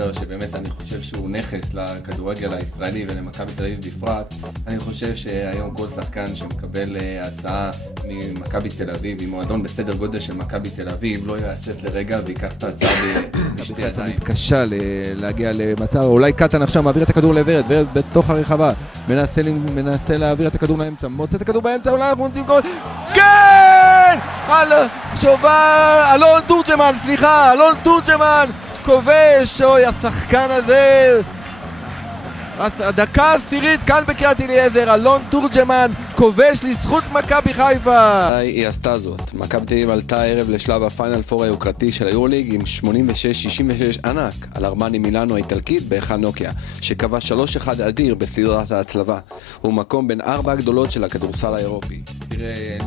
אלכסנדר, שבאמת אני חושב שהוא נכס לכדורגל הישראלי ולמכבי תל אביב בפרט. אני חושב שהיום כל שחקן שמקבל הצעה ממכבי תל אביב, עם מועדון בסדר גודל של מכבי תל אביב, לא יעסס לרגע ויקח את ההצעה בשתי ידיים. מתקשה להגיע למצב, אולי קטן עכשיו מעביר את הכדור לוורד, ורד בתוך הרחבה, מנסה להעביר את הכדור לאמצע, מוצא את הכדור באמצע, אולי אנחנו רוצים גול, כן! שובל, אלון תורג'מן כובש, אוי השחקן הזה, הדקה העשירית כאן בקריית אליעזר, אלון תורג'מן כובש לזכות מכבי חיפה. היא עשתה זאת, מכבי תל אביב עלתה הערב לשלב הפיינל פור היוקרתי של היורליג עם 86-66 ענק על ארמני מילאנו האיטלקית בהיכל נוקיה, שקבע 3-1 אדיר בסדרת ההצלבה. הוא מקום בין 4 הגדולות של הכדורסל האירופי. תראה,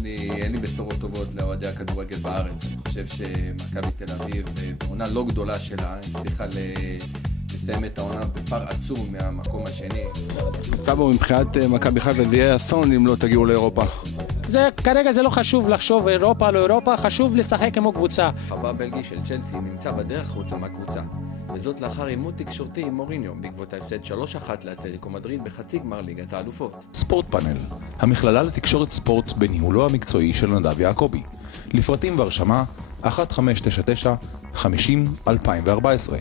אין לי בשורות טובות לאוהדי הכדורגל בארץ. אני חושב שמכבי תל אביב, בעונה לא גדולה שלה, הצליחה לסיים את העונה בפער עצום מהמקום השני. סבו, מבחינת מכבי חיפה זה יהיה אסון אם לא תגיעו לאירופה. כרגע זה לא חשוב לחשוב אירופה, לא אירופה, חשוב לשחק כמו קבוצה. החווה הבלגי של צ'לסי נמצא בדרך חוצה מהקבוצה, וזאת לאחר עימות תקשורתי עם מוריניו בעקבות ההפסד 3-1 לאתלטיקו מדריד בחצי גמר ליגת האלופות. ספורט פאנל, המכללה לתקשורת ספורט בניהולו המקצועי של נדב יעקבי. לפרטים והרשמה 1599 50 2014.